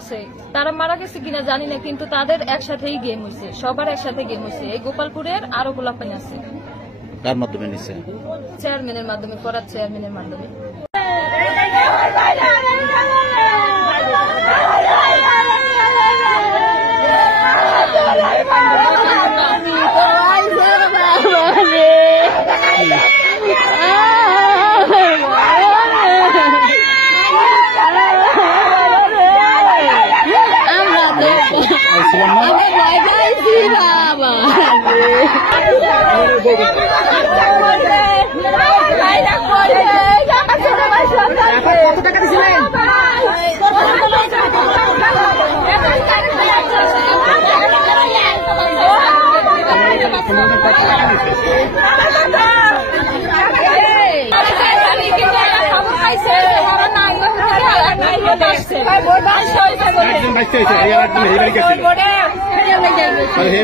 আছে, তারা মারা গেছে কিনা জানি না, কিন্তু তাদের একসাথেই গেম হয়েছে, সবার একসাথে গেম হয়েছে। এই গোপালপুরের আরো গোলাপানি আছে। কার মাধ্যমে নিচ্ছে? চেয়ারম্যানের মাধ্যমে, পড়ার চেয়ারম্যানের মাধ্যমে। কত টাকা দিয়েছিলেন?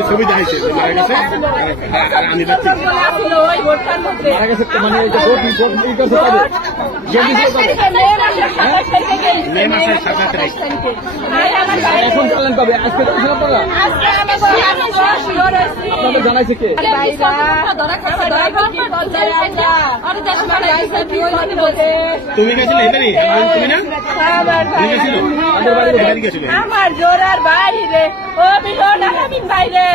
ছবি দেখাইছে এখন চলেন কবে? আজকে আপনাদের জানাইছে কে? তুমি গেছিলে এখানে? তুমি না আমার জোরার বাইরে ও বিলো বাইরে।